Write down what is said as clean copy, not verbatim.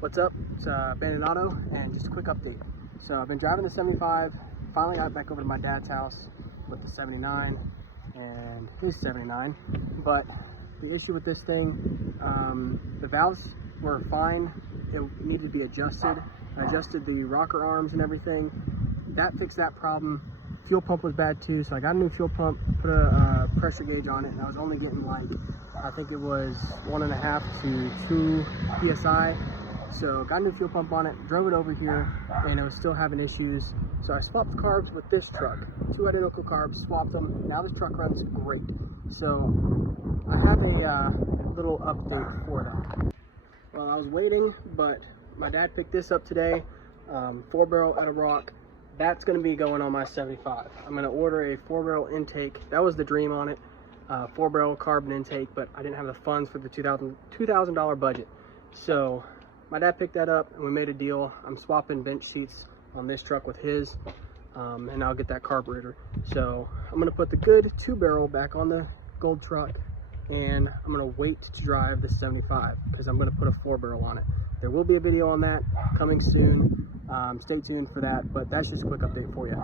What's up? It's Bandit Auto, and just a quick update. So I've been driving the 75, finally got back over to my dad's house with the 79 and his 79, but the issue with this thing, the valves were fine. It needed to be adjusted. I adjusted the rocker arms and everything. That fixed that problem. Fuel pump was bad too, so I got a new fuel pump, put a pressure gauge on it, and I was only getting like, I think it was 1.5 to 2 PSI. So got a new fuel pump on it, drove it over here, and it was still having issues. So I swapped carbs with this truck. 2 identical carbs, swapped them. Now this truck runs great. So I have a little update for that. Well, I was waiting, but my dad picked this up today. 4-barrel at a rock. That's going to be going on my 75. I'm going to order a 4-barrel intake. That was the dream on it. 4-barrel carbon intake, but I didn't have the funds for the $2,000 budget. So my dad picked that up and we made a deal. I'm swapping bench seats on this truck with his, and I'll get that carburetor. So I'm going to put the good 2-barrel back on the gold truck, and I'm going to wait to drive the 75 because I'm going to put a 4-barrel on it. There will be a video on that coming soon. Stay tuned for that, but that's just a quick update for you.